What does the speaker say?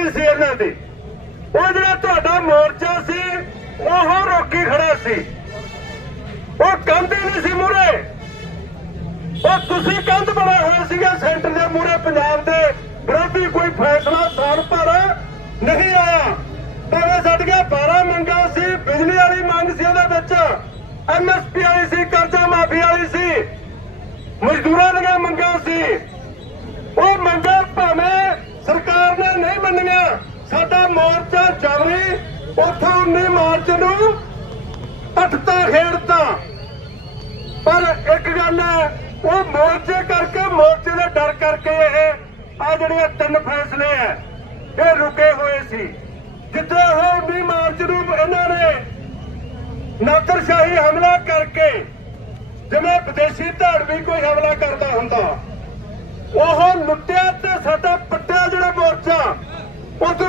ਪਹਿਲੀ ਸੀ ਇਹਨਾਂ ਦੀ। ਉਹ ਜਿਹੜਾ ਤੁਹਾਡਾ ਮੋਰਚਾ ਸੀ, ਉਹ ਰੋਕੀ ਖੜਾ ਸੀ। ਉਹ ਕੰਧ ਨਹੀਂ ਸੀ ਮੂਰੇ ਉਹ ਤੁਸੀਂ ਕੰਧ ਬਣਾ ਹੋਇਆ ਸੀਗਾ ਸੈਂਟਰ ਦੇ ਮੂਰੇ ਪੰਜਾਬ ਦੇ ਵਿਰੋਧੀ ਕੋਈ ਫੈਸਲਾ ਸਾਲ ਪਰ ਨਹੀਂ ਆਇਆ। ਭਾਵੇਂ ਸਾਡੀਆਂ 12 ਮੰਗਾਂ ਸੀ, ਬਿਜਲੀ ਵਾਲੀ ਮੰਗ ਸੀ ਉਹਦੇ ਵਿੱਚ। ਐਮਐਸਪੀ ਵਾਲੀ ਸੀ, ਕਰਜ਼ਾ ਮਾਫੀ ਵਾਲੀ ਸੀ। ਮਜ਼ਦੂਰਾਂ ਦੀਆਂ ਮੰਗਾਂ ਸੀ ਉਹ ਮੰਗਾਂ ਭਾਵੇਂ ਸਰਕਾਰ ਨੇ ਨਹੀਂ ਮੰਨੀਆਂ ਸਾਡਾ ਮੋਰਚਾ ਜਬਰੀ ਉੱਥੋਂ 19 ਮਾਰਚ ਨੂੰ ਪੱਟਤਾ ਖੇਡਤਾ। ਪਰ ਇੱਕ ਗੱਲ ਹੈ, ਉਹ ਮੋਰਚੇ ਕਰਕੇ, ਮੋਰਚੇ ਦੇ ਡਰ ਕਰਕੇ ਇਹ ਆ ਜਿਹੜੀਆਂ ਤਿੰਨ ਫੈਸਲੇ ਐ ਇਹ ਰੁਕੇ ਹੋਏ ਸੀ। ਜਿੱਥੇ ਉਹ 19 ਮਾਰਚ ਨੂੰ ਇਹਨਾਂ ਨੇ ਨਾਦਰਸ਼ਾਹੀ ਹਮਲਾ ਕਰਕੇ, ਜਿਵੇਂ ਵਿਦੇਸ਼ੀ ਧੜ ਕੋਈ ਹਮਲਾ ਕਰਦਾ ਹੁੰਦਾ, ਉਹ ਲੁੱਟਿਆ ਤੇ ਸਾਡਾ ਪੱਟਿਆ ਜਿਹੜਾ ਮੋਰਚਾ, ਉਸ ਤੋਂ